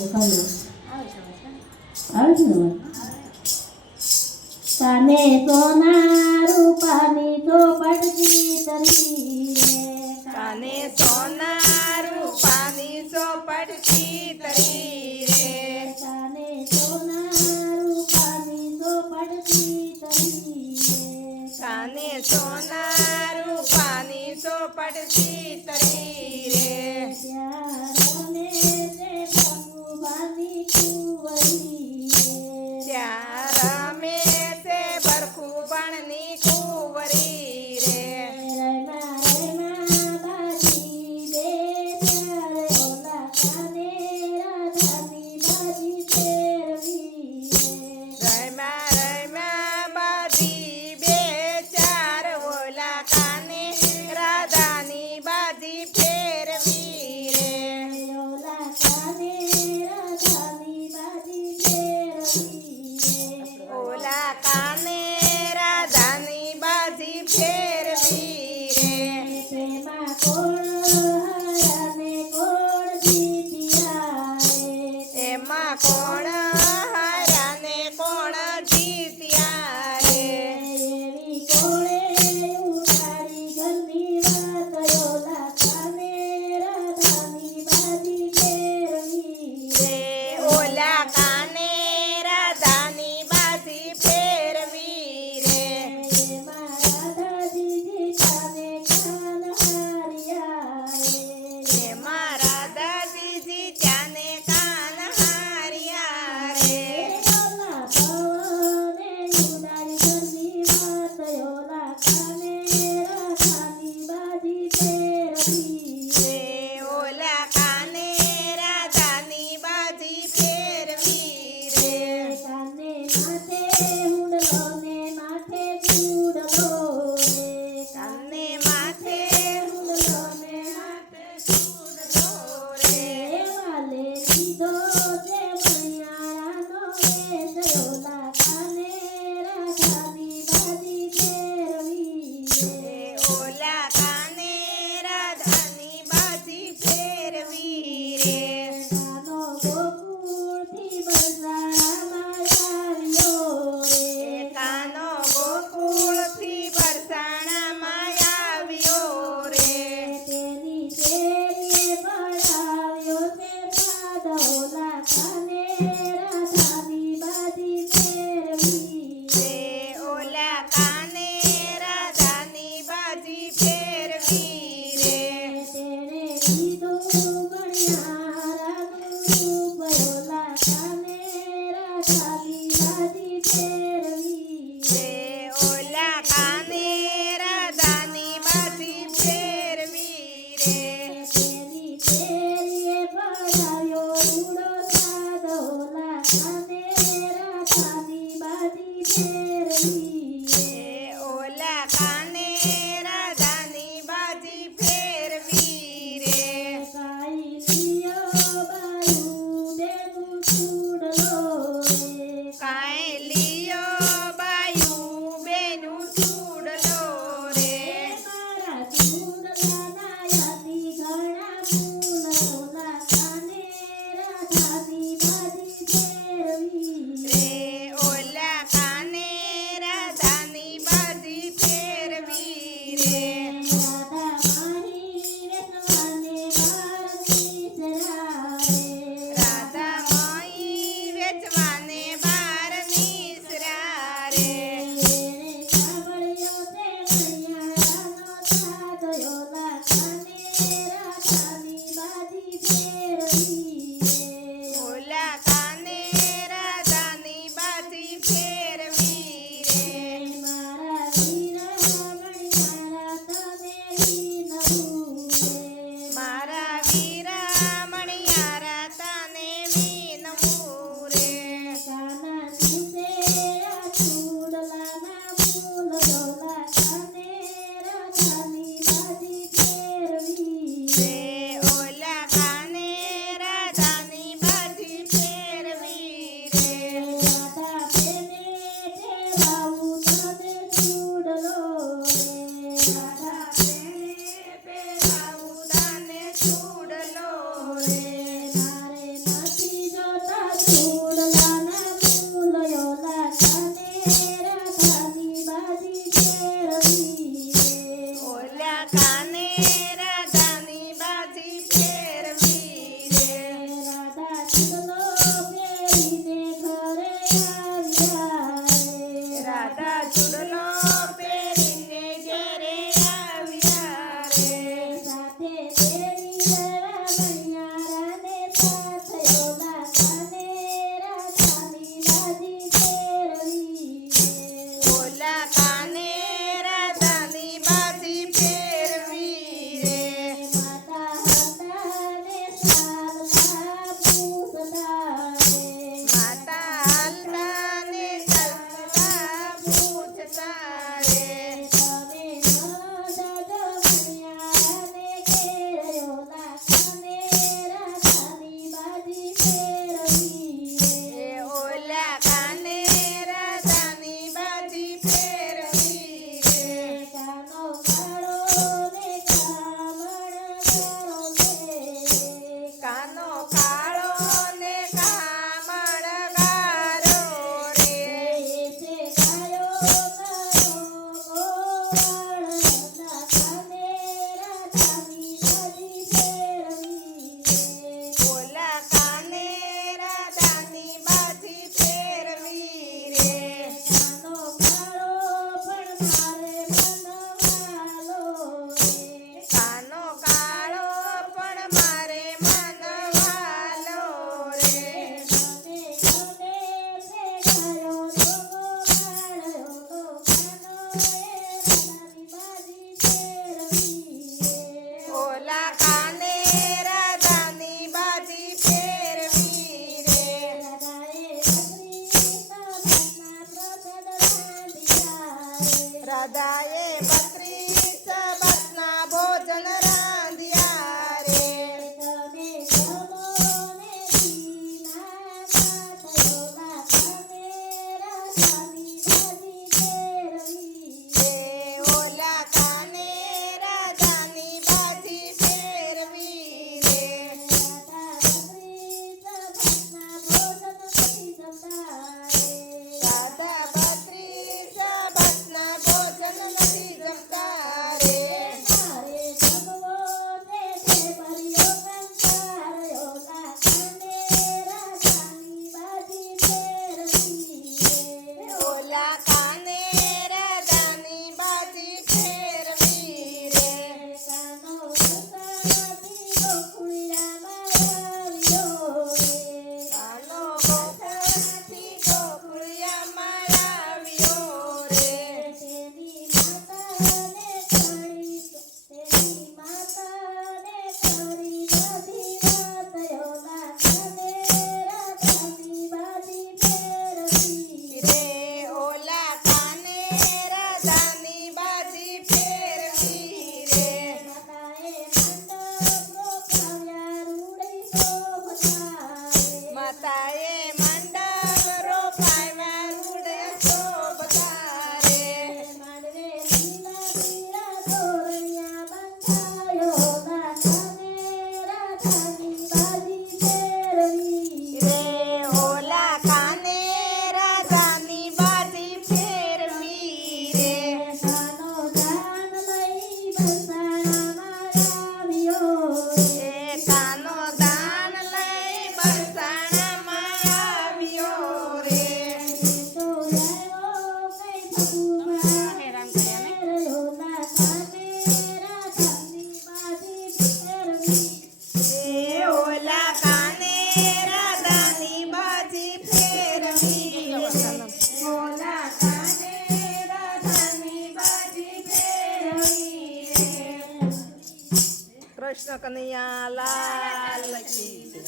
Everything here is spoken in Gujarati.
હલો આવે છે ને કાને સોના રૂપાની ચોપડતી તરી રે કાને સોના રૂપાની ચોપડતી તરી રે કાને સોના રૂપાની ચોપડતી તરી રે કાને સોના રૂપાની ચોપડતી તરી રે ત્યાં રમે તે બરખું ત્યાં રમે છે બરખું બાની કુંવરી રે કુંવરી રે રયમાં રયમાં બાજી બે ચાર ઓલા કાને રાધાની બાજી ફેરવી રે રાયમાં રાયમાં ઓલા કાને રાધાની બાજી ફેરવી રે ઓલા કાને રાધાની બાજી ફેરવી રે તેમાં કોણ હરાને કોણ જીત્યા રે એમાં કોણ હારાને કોણ જીત્યા રે એવી કોણે ઉડાડી ઘરની વાત ઓલા કાને રાધાની બાજી ફેરવી રે ઓલા કાને રાધાની બાજી ફેરવી રે એમાં રાધાજી કાને કાન હાર્યા રે એમાં રાધાજી ત્યાંને કાન હાર્યા કૃષ્ણ કનૈયા લાલ કી જય.